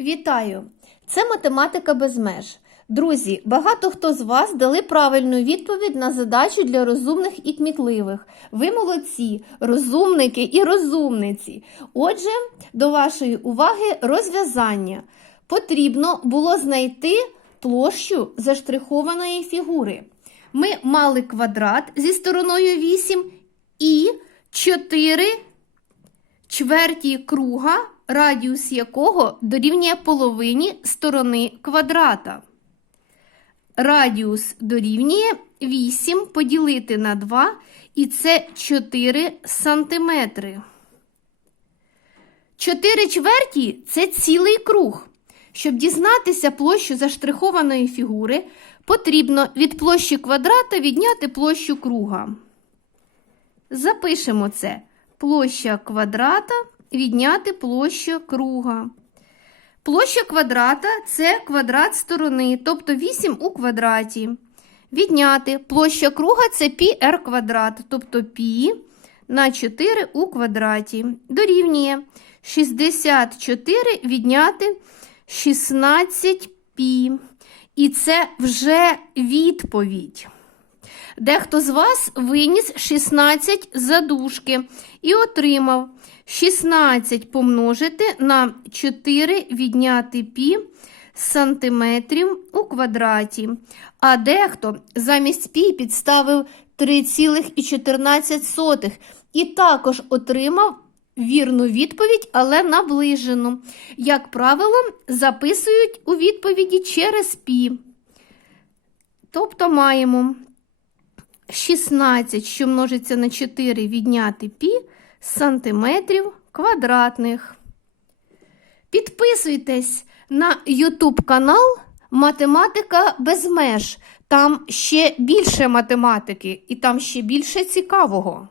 Вітаю! Це математика без меж. Друзі, багато хто з вас дали правильну відповідь на задачу для розумних і кмітливих. Ви молодці, розумники і розумниці. Отже, до вашої уваги розв'язання. Потрібно було знайти площу заштрихованої фігури. Ми мали квадрат зі стороною 8 і 4 чверті круга, радіус якого дорівнює половині сторони квадрата. Радіус дорівнює 8 поділити на 2, і це 4 сантиметри. 4 чверті це цілий круг. Щоб дізнатися площу заштрихованої фігури, потрібно від площі квадрата відняти площу круга. Запишемо це Площа квадрата відняти площу круга. Площа квадрата це квадрат сторони, тобто 8 у квадраті. Відняти площа круга це πr квадрат, тобто π на 4 у квадраті. Дорівнює 64 відняти 16π. І це вже відповідь. Дехто з вас виніс 16 задушки і отримав 16 помножити на 4 відняти пі сантиметрів у квадраті. А дехто замість пі підставив 3,14 і також отримав вірну відповідь, але наближену. Як правило, записують у відповіді через пі. Тобто маємо 16, що множиться на 4 відняти пі сантиметрів квадратних. Підписуйтесь на YouTube канал Математика без меж. Там ще більше математики і там ще більше цікавого.